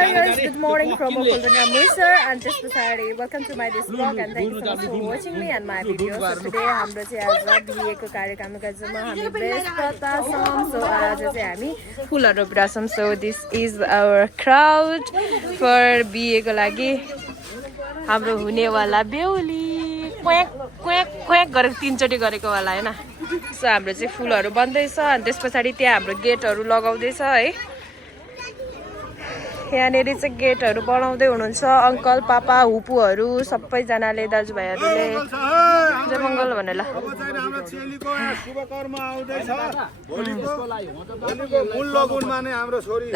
hi guys, good morning from Okulvanga Mursar and just beside welcome to my this vlog and thank you so much for watching me and my videos. So today हाम्रो चाहिँ आज बिहेको कार्यक्रमका जम्मा हामी व्यस्तता छौं so आज चाहिँ हामी फुलहरु रोपिरहेछौं so this is our crowd for बिहेको लागि हाम्रो हुनेवाला बेहुली क्वाक क्वाक क्वाक गरेको तीनचोटी गरेको वाला हैन so हाम्रो चाहिँ फुलहरु बन्दैछ अनि त्यसपछि त्यहाँ हाम्रो गेटहरु लगाउँदैछ है यहाँनेरि चाहिँ गेटहरु बनाउँदै हुनुहुन्छ अंकल पापा हुपुहरु सबैजनाले दाजुभाइहरुले जय मङ्गल भने ल अब चाहिँ हाम्रो चेलीको शुभ कर्म आउँदै छ भोलिको मूल लगुनमा नै हाम्रो छोरी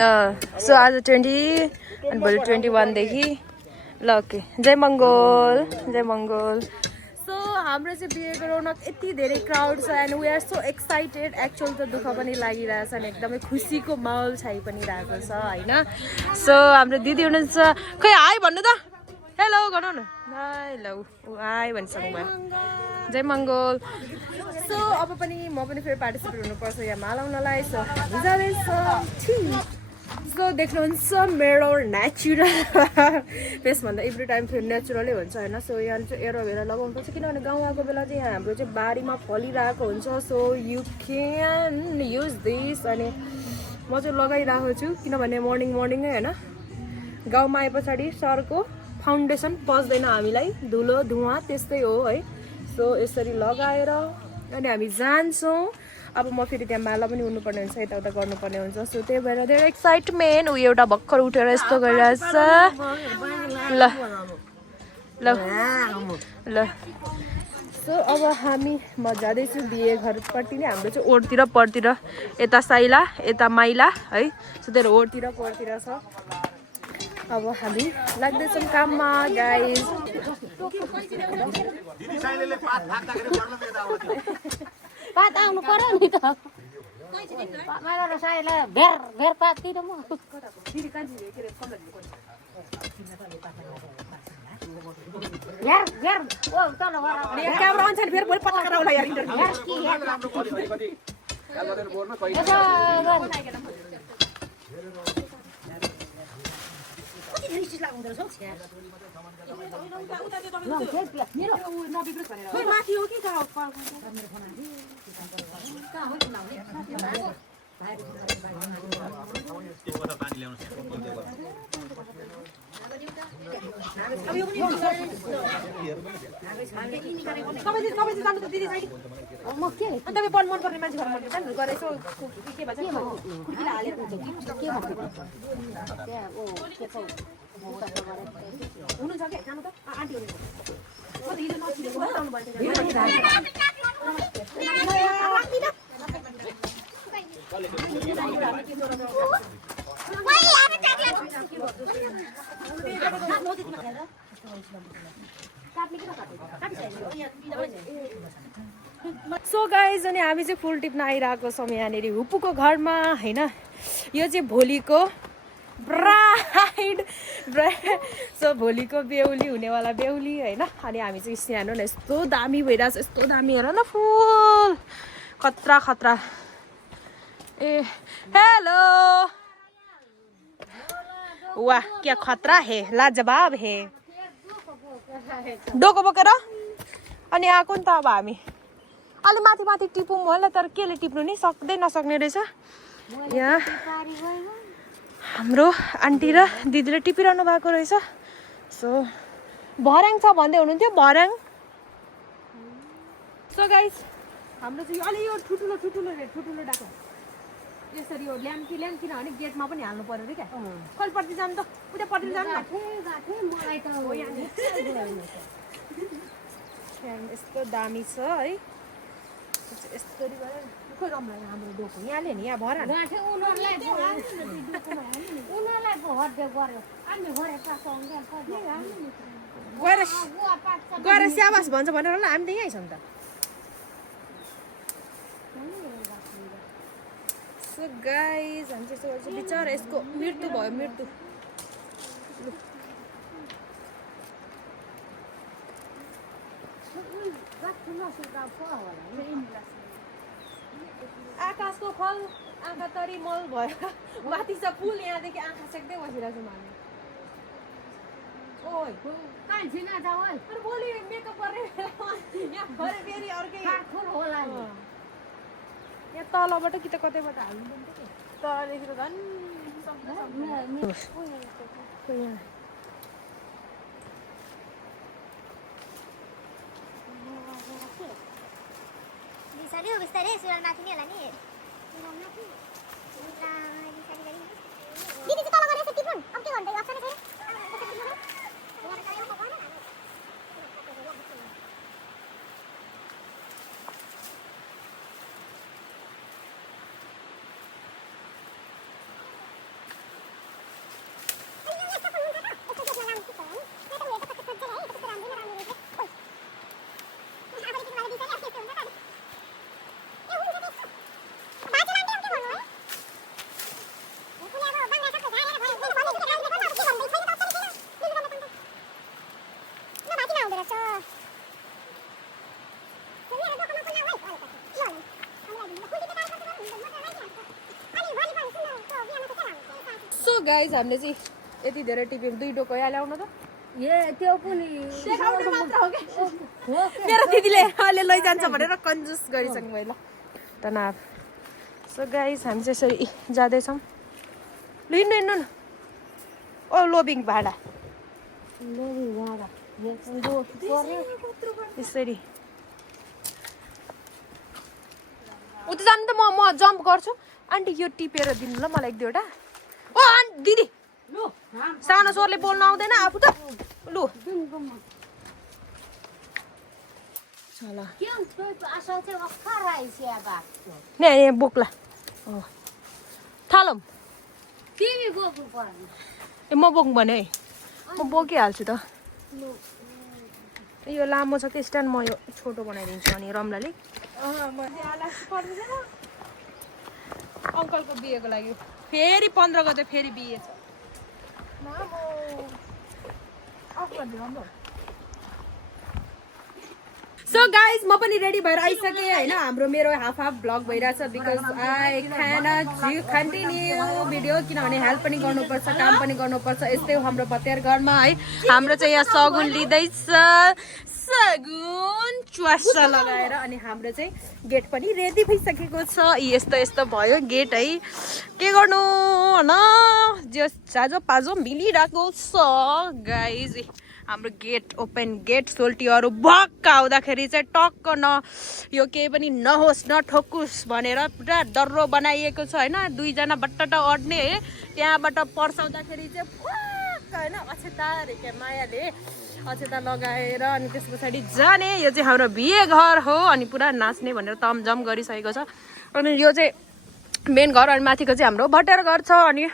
सो आज 20 अनि भोलि 21 देखि ल ओके जय मङ्गल सो हाम्रो चाहिँ बिहेको रौनक यति धेरै क्राउड छ and we are so excited actual त दुःख पनि लागिरहेछ अनि एकदमै खुसीको माहौल छाइ पनि रहेको छ हैन सो हाम्रो दिदी हुनुहुन्छ खै हाई भन्नु त हेलो गर्नु न हाई ल हाई भनिसक्नु भयो जय मङ्गल सो अब पनि म पनि फेरि पार्टिसिपेट हुनुपर्छ यहाँ मालाउनलाई सो जाँदैछ सो देख्नुहुन्छ मेरो नेचुरल फेसभन्दा एभ्री टाइम फेरि नेचुरलै हुन्छ होइन सो यहाँ चाहिँ एरोभेरा लगाउनुपर्छ किनभने गाउँ आएको बेला चाहिँ यहाँ हाम्रो चाहिँ बारीमा फलिरहेको हुन्छ so you can use this अनि म चाहिँ लगाइरहेको छु किनभने मर्निङै होइन गाउँमा आए पछाडि सरको फाउन्डेसन पस्दैन हामीलाई धुलो धुवा त्यस्तै हो है सो यसरी लगाएर अनि हामी जान्छौँ अब म फेरि त्यहाँ माला पनि उड्नुपर्ने हुन्छ यताउता गर्नुपर्ने हुन्छ सो त्यही भएर धेरै एक्साइटमेन्ट ऊ एउटा भर्खर उठेर यस्तो गरिरहेछ ल ल ल सो अब म जाँदैछु बिहे घरपट्टि नै हाम्रो चाहिँ ओरतिर परतिर यता साइला यता माइला है सो त्यही ओरतिर परतिर छ अब हामी लाग्दैछौँ काममा गाइज पात आउनु पर्यो नि त मेरो साइले भेर पात दिनु म भेर ओ तल क्यामेरा अन छ फेरि भोलि पत्ता गराउला यार माथि हो कि मन पर्ने मान्छे गरेछौ के भन्छ खुर्कीले हालेको हुन्छ के हुनुहुन्छ के जानु त आन्टी सो गाइज अनि हामी चाहिँ फुल टिप्न आइरहेको छौँ यहाँनिर हुपुको घरमा होइन यो चाहिँ भोलिको ब्राइड सो भोलिको बेहुली हुनेवाला बेहुली होइन अनि हामी चाहिँ सानो न यस्तो दामी भइरहेछ यस्तो दामी हेर न फुल खतरा ए हेलो वाह क्या खतरा है लाजवाब है डोको बोकेर अनि आएको नि त अब हामी अलि माथि टिपौँ होला तर केले टिप्नु नि नसक्ने रहेछ यहाँ हाम्रो आन्टी र दिदीले टिपिरहनु भएको रहेछ सो भर्याङ छ भन्दै हुनुहुन्थ्यो भर्याङ सो गाइस हाम्रो चाहिँ अलि यो ठुटुलो डाको यसरी यो ल्याम्प किनभने गेटमा पनि हाल्नु पर्यो रे क्या कलपट्टि जानु त उतापट्टि जानु यस्तो दामी छ है यस्तरी गरेर खोइ रम्ला हाम्रो डोको यहाँले नि यहाँ भरा गएर स्याबास भन्छ भनेर होला हामी त यहीँ छौँ त सो गाइज हामी चाहिँ यस्तो गर्छ बिचरा यसको मृत्यु भयो आकाशको फल आँखा तरी मल भयो माथि छ फुल यहाँदेखि आँखा सेक्दै बसिरहेको छौँ हामी ओइ कहाँ छिना छ ओइ तर भोलि मेकअप गर्ने बेलामा यहाँ भरे फेरि अर्कै काठखोर होला नि यहाँ तलबाट कि त कतैबाट हाल्नु पर्छ कि तलदेखि त झन् बिस्तारै बिस्तारै सुरुवाल माथि नै होला नि दिदी चाहिँ तल गरेर टिप्नु अब के गर्नु अप्सनै छैन सो गाइज हामीले चाहिँ यति धेरै टिप्यौँ 2 डोको यहाँ ल्याउनु त ए त्यो पनि देखाउनु मात्र हो क्या मेरो दिदीले अहिले लैजान्छ भनेर कन्जुस गरिसक्नु भयो ल तनाव सो गाइज हामी चाहिँ यसरी जाँदैछौँ ल हिँड्नु हिँड्नु न ओ लोबिङ भाडा यसरी उता जानु त म जम्प गर्छु आन्टी यो टिपेर दिनु ल मलाई 1-2 वटा ओ आन्टी दिदी सानो स्वरले बोल्न आउँदैन आफू त लु चला ने बोक्ला थालौँ ए म बोक्नु भने है म बोकिहाल्छु त यो लामो छ कि स्ट्यान्ड म यो छोटो बनाइदिन्छु अनि रमलाले अङ्कलको बिहेको लागि फेरि 15 गते फेरि बिहे छ सो गाइज म पनि रेडी भएर आइसकेँ होइन हाम्रो मेरो हाफ ब्लग भइरहेछ because I cannot continue video किनभने हेल्प पनि गर्नुपर्छ काम पनि गर्नुपर्छ यस्तै हो हाम्रो पत्यार घरमा है हाम्रो चाहिँ यहाँ सगुन लिँदैछ सगुन च्वासा लगाएर अनि हाम्रो चाहिँ गेट पनि रेडी भइसकेको छ यस्तो यस्तो भयो गेट है के गर्नु न जो चाजो पाजो मिलिरहेको छ गाइज हाम्रो गेट ओपन गेट सोल्टीहरू भक्क आउँदाखेरि चाहिँ टक्क न यो केही पनि नहोस् नठोकुस् भनेर पुरा डर्रो बनाइएको छ होइन 2 जना बट्टट अड्ने त्यहाँबाट पर्साउँदाखेरि चाहिँ फक्क होइन अक्षता रेखे मायाले अक्षता लगाएर अनि त्यस पछाडि जाने यो चाहिँ हाम्रो बिहे घर हो अनि पुरा नाच्ने भनेर तमजम गरिसकेको छ अनि यो चाहिँ मेन घर अनि माथिको चाहिँ हाम्रो भट्टार घर छ अनि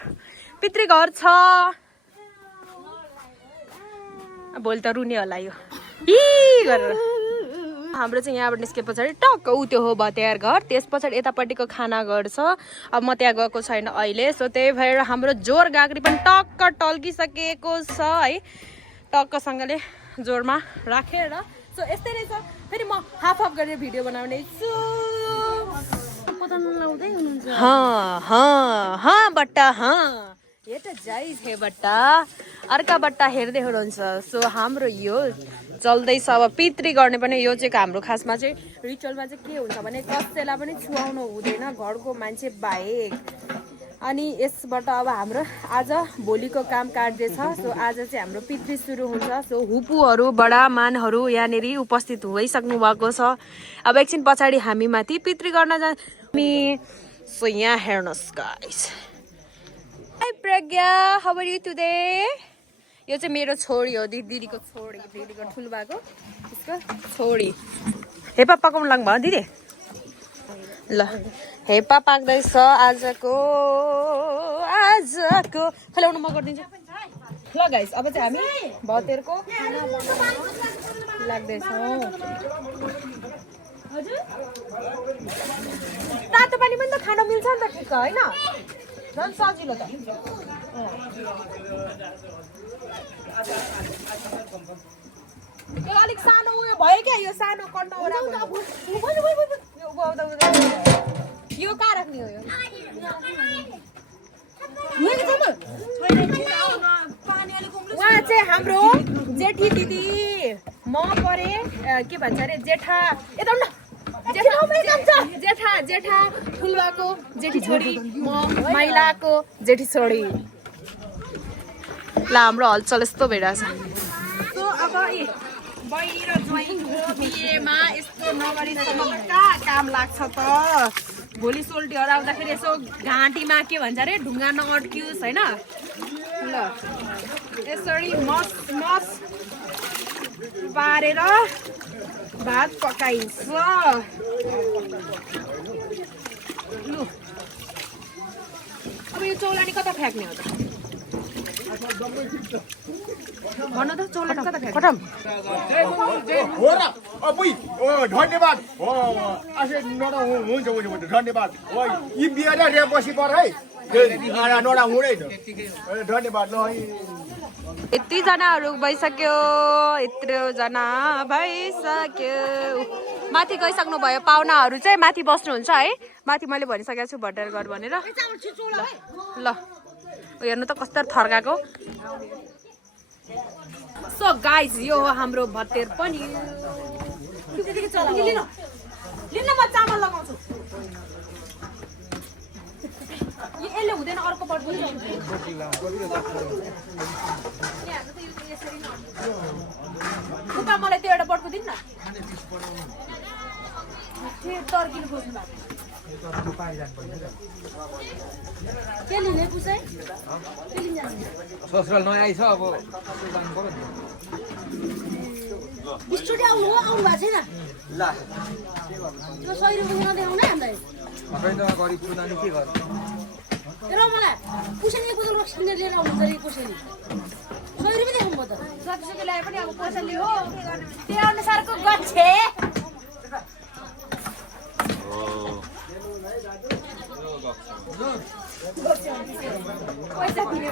पितृ घर छ भोलि त रुने होला यो गरेर हाम्रो चाहिँ यहाँबाट निस्के पछाडि टक्क ऊ त्यो हो भत्यार घर त्यस पछाडि यतापट्टिको खाना घर छ अब म त्यहाँ गएको छैन अहिले सो त्यही भएर हाम्रो जोर गाग्री पनि टक्क टल्किसकेको छ है टक्कसँगले जोरमा राखेर सो यस्तै रहेछ फेरि म हाफ गरेर भिडियो बनाउने छु बट्टा ये त जाइज हे बट्टा अर्का बट्टा हेर्दै हुनुहुन्छ सो हाम्रो यो चल्दैछ अब पितृ गर्ने पनि यो चाहिँ हाम्रो खासमा चाहिँ रिचुअलमा चाहिँ के हुन्छ भने कसैलाई पनि छुवाउनु हुँदैन घरको मान्छे बाहेक अनि यसबाट अब हाम्रो आज भोलिको काम कार्य छ सो आज चाहिँ हाम्रो पितृ सुरु हुन्छ सो हुपुहरू बडा मानहरू यहाँनिर उपस्थित भइसक्नु भएको छ अब एकछिन पछाडि हामी माथि पितृ गर्न जाने सो यहाँ हेर्नुहोस् guys hi Pragya how are you today यो चाहिँ मेरो छोरी हो दिदीको छोरी दिदीको ठुलो भएको यसको छोरी हेपा पकाउनु लाग्नु भयो दिदी ल हेपा पाक्दैछ आजको खेलाउनु म गरिदिन्छु ल गाइस अब चाहिँ हामी भतेरको खाना बनाउन लाग्दैछौँ तातो पानी पनि त खान मिल्छ नि त ठिक होइन झन् सजिलो त यो अलिक सानो उयो भयो क्या यो सानो कन्ना यो कहाँ राख्ने हो यो उहाँ चाहिँ हाम्रो जेठी दिदी म परे के भन्छ अरे जेठा यता न जेठा जेठा ठुलबाको जेठी छोरी म माइलाको जेठी छोरी ल हाम्रो हलचल यस्तो भइरहेछ सो अब बहिनी र ज्वाइँको बिहेमा यस्तो नगरीसम्म कहाँ काम लाग्छ त भोलि सोल्टी हराउँदाखेरि यसो घाँटीमा के भन्छ अरे ढुङ्गा नअड्कियोस् होइन ल यसरी मस मस पारेर भात पकाइन्छ लु अब यो चौलानी कता फ्याँक्ने हो त भन्नु त चौलानी कता फ्याँक्ने खतम हो र अबुई ओ धन्यवाद हो असे नडा हुन्छ हुन्छ धन्यवाद ओ यी बिहेर रे बसी पर है नडा हुँदैन धन्यवाद ल यतिजनाहरू भइसक्यो यत्रोजना भइसक्यो माथि गइसक्नु भयो पाहुनाहरू चाहिँ माथि बस्नुहुन्छ है माथि मैले भनिसकेको छु भटेर घर भनेर ल हेर्नु त कस्तो थर्काको सो गाइज यो हो हाम्रो भटेर पनि चामल लगाउँछु यसले हुँदैन अर्को पट पुपा मलाई त्यो एउटा पटको दिनु न तर्किनु खोज्नु भएको ससुराल नआइछ अब बिस्टुटी आउनु भएको छैन ल त्यो 100 रुपियाँ नदेखाउने हामीलाई तपाईँ त गरिब छु नानी के गर्नु तर मलाई पुसेनी कुदल रक्सिने लिएर आउनु जरी पुसेनी 100 रुपियाँ देखाउनु भयो त जतिसुकै ल्याए पनि अब पैसाले हो त्यो अनुसारको गच्छे पैसा दिने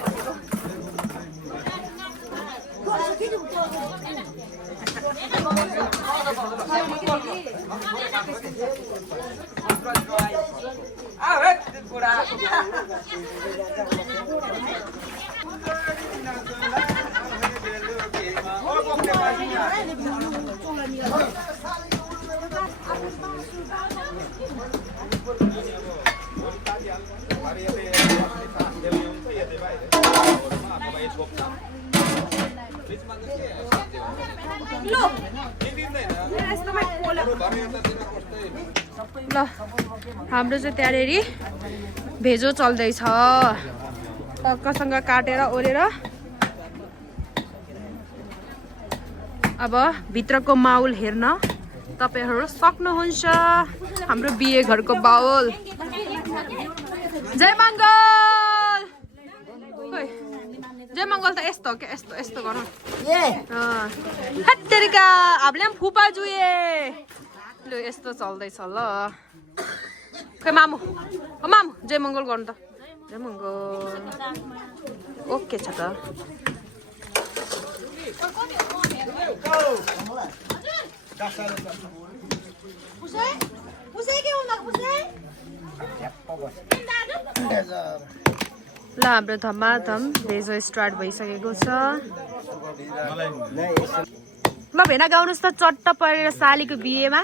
ल हाम्रो चाहिँ त्यहाँनिर भेजो चल्दैछ टक्कसँग काटेर ओरेर अब भित्रको माहौल हेर्न तपाईहरु सक्नुहुन्छ हाम्रो बिहे घरको बाउल जय मङ्गल जय मङ्गल त यस्तो हो के यस्तो यस्तो गरौँ हत्तेरिका हामीले पनि फुपा जुए ल यस्तो चल्दैछ ल खै मामु मामु जय मङ्गल गर्नु त जय मङ्गल ओके छ त ल हाम्रो धमाधम भेजो स्टार्ट भइसकेको छ ल भेना गाउनुहोस् त चट्ट परेर सालीको बिहेमा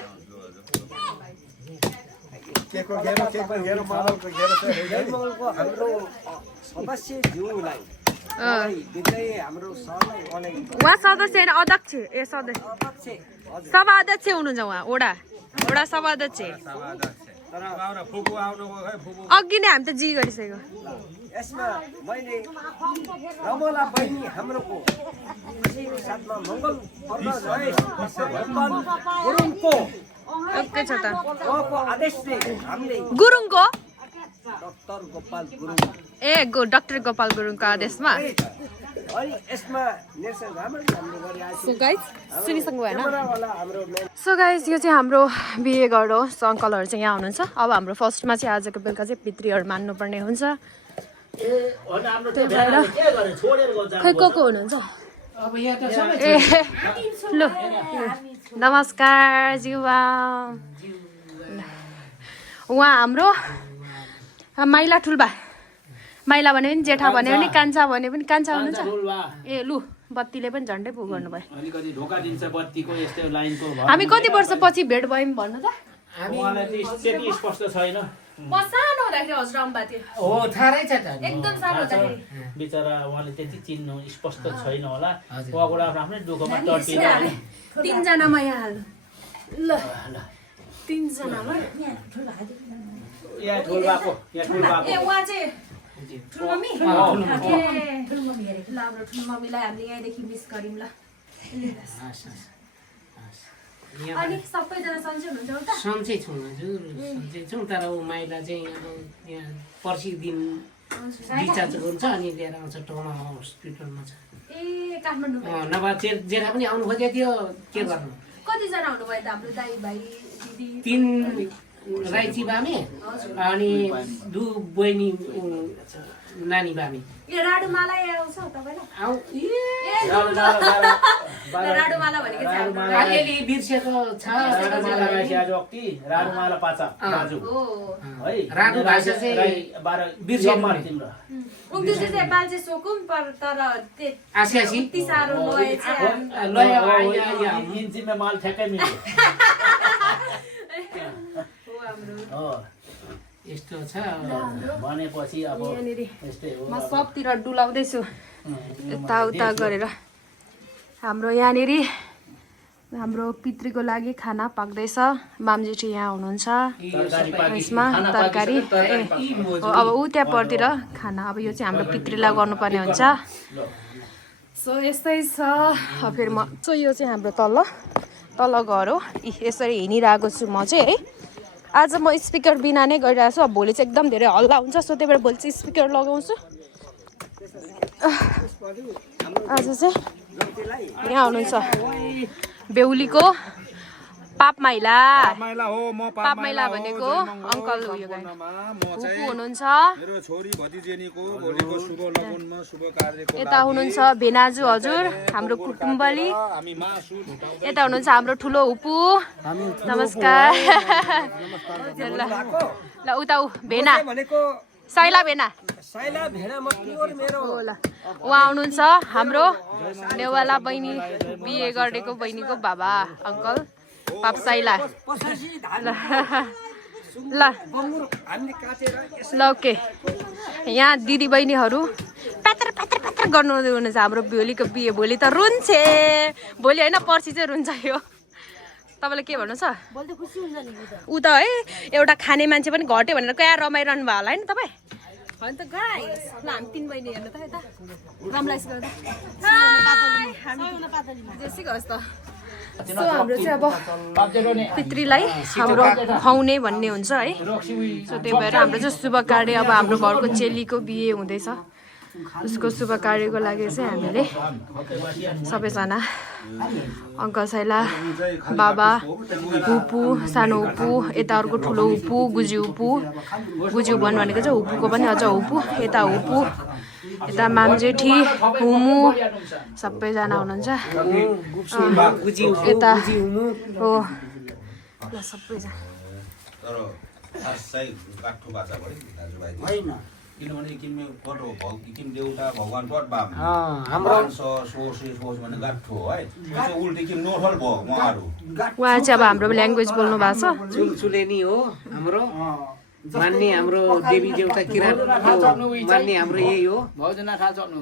उहाँ सदस्य होइन अध्यक्ष ए सदस्य सभा अध्यक्ष हुनुहुन्छ उहाँ ओडा सभा अध्यक्ष अघि नै हामी त जी गरिसक्यो यसमा मैले रमला बहिनी हाम्रोको खुसीको साथमा मङ्गल पर्व रहे गुरुङको ओके छ त उहाँको आदेशले हामीले गुरुङको डाक्टर गोपाल गुरुङ डाक्टर गोपाल गुरुङको आदेशमा अनि यसमा नेसन राम्रो गरि आएको सो गाइस सुनिसक्नु भएन क्यामेरावाला हाम्रो सो गाइस यो चाहिँ हाम्रो बिहे घर हो अङ्कलहरू चाहिँ यहाँ हुनुहुन्छ अब हाम्रो फर्स्टमा चाहिँ आजको बेलुका चाहिँ पितृहरू मान्नुपर्ने हुन्छ खै को हुनुहुन्छ ए ल नमस्कार जीवा उहाँ हाम्रो माइला ठुल्बा माइला भने पनि जेठा भने पनि कान्छा भने पनि कान्छा हुनुहुन्छ ए लु बत्तीले पनि झन्डै पुग गर्नुभयो अलिकति ढोका दिन्छ बत्तीको यस्तै लाइनको हामी कति वर्षपछि भेट भयौँ भन्नु त उहाँलाई चाहिँ त्यति स्पष्ट छैन म सानो हुँदाखेरि हजुरआमा थियो हो थाहै छ त एकदम सानो हुँदाखेरि बिचरा उहाँले त्यति चिन्नु स्पष्ट छैन होला उहाँबाट आफ्नै दुःखमा टट्टिनु तीनजनामा यहाँ हाल्नु ल तीनजनामा यहाँ ठुल्बाको ए उहाँ चाहिँ ठुलमम्मी ए ठुलमम्मी हेरेको ल हाम्रो ठुलमम्मीलाई हामीले यहीँदेखि मिस गऱ्यौँ ल अनि सबैजना सन्चै हुनुहुन्छ उता सन्चै छौँ हजुर सन्चै छौँ तर ऊ माइला चाहिँ अब यहाँ पर्सिको दिन डिस्चार्ज हुन्छ अनि लिएर आउँछ टोमा हस्पिटलमा छ ए काठमाडौँ नभए जेठा पनि आउनु खोजेको थियो के गर्नु कतिजना हुनुभयो त हाम्रो दाइ भाइ दिदी 3 राइची बामे अनि 2 बहिनी नानी बामे ए राडुमाला आउँछ तपाईलाई आउ राडुमाला भनेको चाहिँ हाम्रो अलिअलि बिर्सेको छ राडुमाला पाचा दाजु है राडु भाषा चाहिँ बिर्सेमा तिम्रो उङ्गु चाहिँ बाल्चे सोकुम पर तर आसी यति साह्रो लय चाहिँ लय इन्जिनमा माल ठ्याक्कै मिल्यो हो हाम्रो हो यस्तो छ भनेपछि अब यस्तै हो म सबतिर डुलाउँदैछु यताउता गरेर हाम्रो यहाँनिर हाम्रो पितृको लागि खाना पाक्दैछ मामजेठी यहाँ हुनुहुन्छ यसमा तरकारी अब ऊ त्यहाँपट्टितिर खाना अब यो चाहिँ हाम्रो पितृलाई गर्नुपर्ने हुन्छ सो यस्तै छ फेरि म सो यो चाहिँ हाम्रो तल घर हो यसरी हिँडिरहेको छु म चाहिँ है आज म स्पिकर बिना नै गरिरहेको छु अब भोलि चाहिँ एकदम धेरै हल्ला हुन्छ सो त्यही भएर भोलि चाहिँ स्पिकर लगाउँछु आज चाहिँ यहाँ हुनुहुन्छ बेहुलीको पाप माइला पाप माइला भनेको अङ्कल उयो फुपू हुनुहुन्छ मेरो छोरी भतिजेनीको भोलिको शुभ लगनमा शुभ कार्यको यता हुनुहुन्छ भेनाजु हजुर हाम्रो कुटुम्बली हामी मासु ढुटाउँदै यता हुनुहुन्छ हाम्रो ठुलो उपु नमस्कार ल उता भेना भनेको शैला भेना साइला भेडा म प्योर मेरो हो ल उहाँ आउनुहुन्छ हाम्रो नेवाला बहिनी बिहे गरेको बहिनीको बाबा अङ्कल पाप साइला ल ल ओके यहाँ दिदी बहिनीहरू पात्र पात्र पात्र गर्नु हुनुहुन्छ हाम्रो भोलिको बिहे भोलि त रुन्छे भोलि होइन पर्सि चाहिँ रुन्छ यो तपाईँलाई के भन्नु छ ऊ त है एउटा खाने मान्छे पनि घट्यो भनेर क्या रमाइरहनु भयो होला है तपाईँ होइन त गाइस ल हामी 3 बहिनी हेर्नु त यता रमलाइस गर्दा जेसी होस् त सो हाम्रो चाहिँ अब पितृलाई हाम्रो खुवाउने भन्ने हुन्छ है सो त्यही भएर हाम्रो चाहिँ शुभ कार्य अब हाम्रो घरको चेलीको बिहे हुँदैछ उसको शुभ कार्यको लागि चाहिँ हामीले सबैजना अङ्कल साइला बाबा उपु सानो उपु यता अर्को ठुलो उपु गुजी उपु गुजी उपान भनेको चाहिँ उपुको पनि अझ उपु यता उपु यता मामजेठी हुमु सबैजना हुनुहुन्छ यता हो ल सबैजना किनभने किनमे कटो किन देउता भगवान कट बाम हाम्रो सोस भने गाठो है त्यो उल्टे किन नोठल भयो उहाँहरू उहाँ चाहिँ अब हाम्रो ल्याङ्ग्वेज बोल्नु भएको छ चुलचुलेनी हो हाम्रो मान्ने हाम्रो देवी देउता किरात मान्ने हाम्रो यही हो भौजना खा चक्नु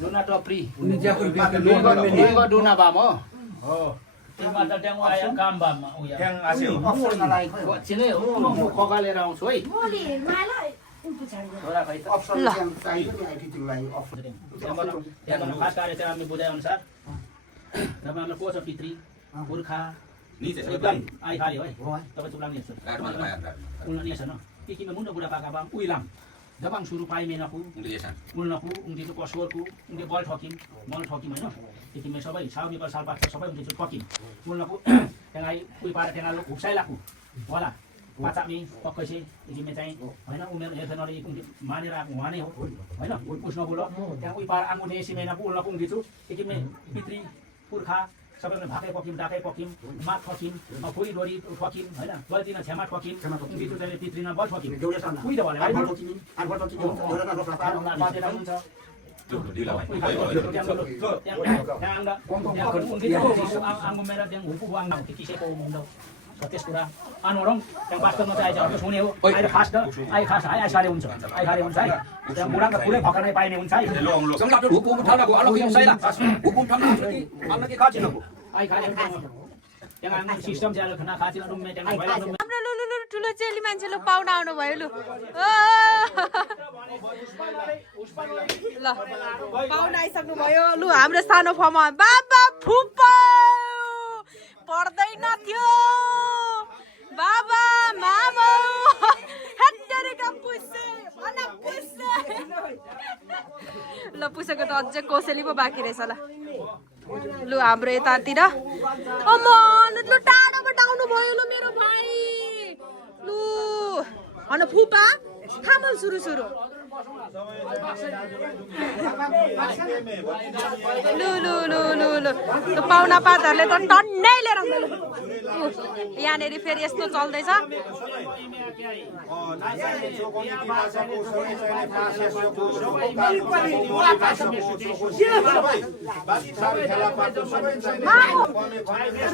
डुना टप्री डुना बाम हो त्यसमा त ट्याङ आयो काम बाममा उयो ट्याङ आस्यो छिनै हो म खगालेर आउँछु है ल खास कार्य चाहिँ हामी बुझाए अनुसार तपाईँहरूलाई को छ पितृ पुर्खा एकदम आइखायो है तपाईँ चुप्लाङ उल्निएछ न के किन मुन्डो बुढा पाका बाम उइलाम जबाङ सुरु पाइमेनकु उल्नकु उङ्गे कसोरकु उङ्गे बल ठकिम होइन त्यतिमै सबै साउ नेपाल सालपात सबै उङ्गे पकिम उल्नकु त्यहाँ उयो पारा त्यहाँ हुक्साइलाकु होला पाचामी पक्कै चाहिँ चाहिँ होइन उमेर हेर्दै मानेर आएको उहाँ नै हो होइन उस नबोल त्यहाँ उयो पार आँगुठे सिमेनाको उल्लको उङ्गिछु एकमै पितृ पुर्खा सबैले भाकै पकिम डाकै पकिम मात ठकिम फुरी डोरी ठकिम हैन गल्तीमा क्षमा ठकिम बिजुले तित्रिन बल ठकिम कुइद भने गाडी ठकिम आफर ठकिम बातेला हुन्छ आंगो मेरा त्यहाँ हुपु वाङ नाउ किसेको मुन्डो सत्यस कुरा अनवरङ त्यहाँ वास्तवमा चाहिँ आइज अर्को सुने हो अहिले फास्ट आइ फास्ट आइ सारे हुन्छ आइ खाले हुन्छ है त्यहाँ मुराङको पुरै भकनै पाइने हुन्छ है समलाप हुकुम ठाउँको अलग यो सैला हुकुम ठाउँको अलग के खाचिन को आइ खाले हुन्छ त्यहाँ आंगो सिस्टम चाहिँ खाना खाचिन रुममा त्यहाँ भइला रुममा हाम्रो लुलु ठुलो चेली मान्छे लु पाउन आउनु भयो लु ल पाउन आइसक्नु भयो लु हाम्रो सानो फर्ममा बाबा फुप्पा पर्दैन थियो बाबा मामा हेटरेका पुसे भन पुसे ल पुसेको त अझै कोसेली पो बाँकी रहेछ ल लु हाम्रो यतातिर लु टाढोबाट आउनु भयो लु मेरो भाइ लु अन फुपा थामल सुरु सुरु लु लु लु लु लु लु पाहुना पातहरूले त टन्नै लिएर आउँदैन यहाँनिर फेरि यस्तो चल्दैछ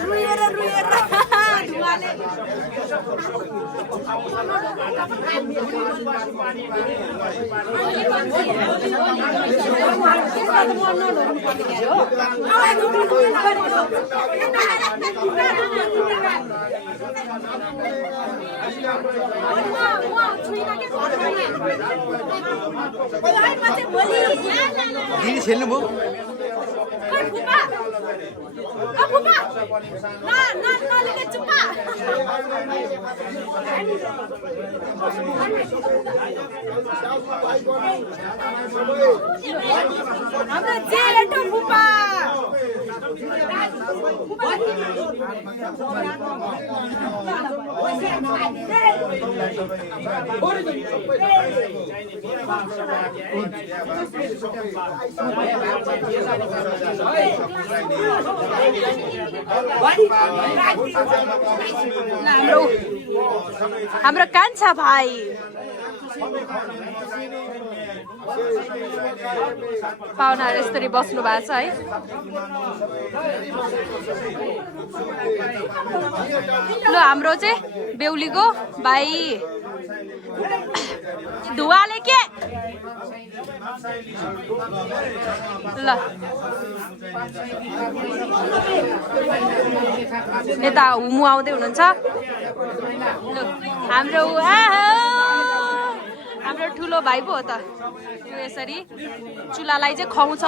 रुएर रुएर धुवाले हाम्रो जेठो फुपा हाम्रो कान्छा भाइ पाहुनाहरू यसरी बस्नु भएको छ है ल हाम्रो चाहिँ बेहुलीको भाइ धुवाले के ल यता हुमु आउँदै हुनुहुन्छ ल हाम्रो हाम्रो ठुलो भाइ पो हो त यो यसरी चुलालाई चाहिँ खुवाउँछ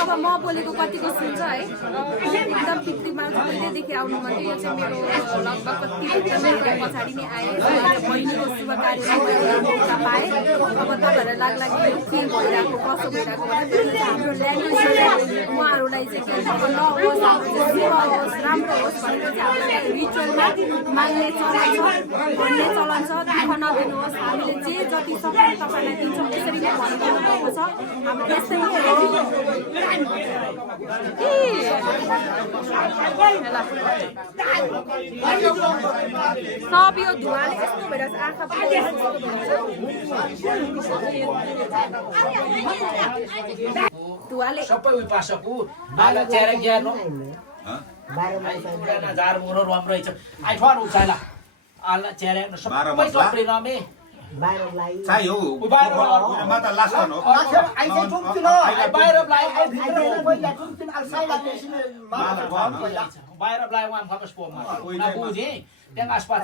अब म बोलेको कतिको सुन्छ है एकदम पितृमा पहिल्यैदेखि आउनु मन थियो यो चाहिँ मेरो लगभग कति पछाडि नै आएँ बहिनीको शुभ कार्यक्रममा पाएँ अब तपाईँहरूलाई लाग्ला कि के भइरहेको कसो भइरहेको हाम्रो ल्याङ्ग्वेज उहाँहरूलाई चाहिँ के नहोस् राम्रो होस् भनेर चाहिँ हामीलाई रिचुअलमा मान्ने चलन छ भन्ने चलन छ दुःख नदिनुहोस् हामीले जे जति सक्छौँ तपाईँलाई दिन्छौँ यसरी नै भनिदिनु भएको छ हाम्रो यस्तै हो सब यो धुवाले यस्तो भइरहेछ आँखा धुवाले सबै उपासकु बाला चेहरा ज्ञानो जार मुरो राम्रो छ आइ ठन उचाला आला चेहरा सबै सबै नमे चाहियो माता लास्ट हो बाहिर ब्लाइ वान फकस पोमा ना बुझे त्यहाँ आसपास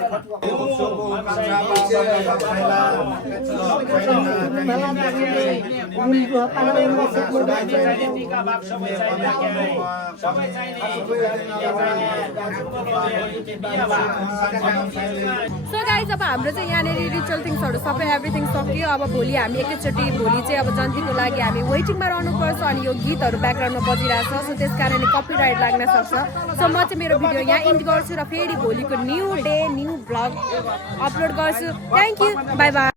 सो गाइज अब हाम्रो चाहिँ यहाँनिर रिचुअल थिङ्सहरू सबै एभ्रिथिङ सक्यो अब भोलि हामी एकैचोटि भोलि चाहिँ अब जन्तीको लागि हामी वेटिङमा रहनुपर्छ अनि यो गीतहरू ब्याकग्राउन्डमा बजिरहेछ सो त्यस कारणले कपिराइट लाग्न सक्छ सो म चाहिँ मेरो भिडियो यहाँ इन्ड गर्छु र फेरि भोलिको new day new vlog upload गर्छु थ्याङ्क यू बाई बाई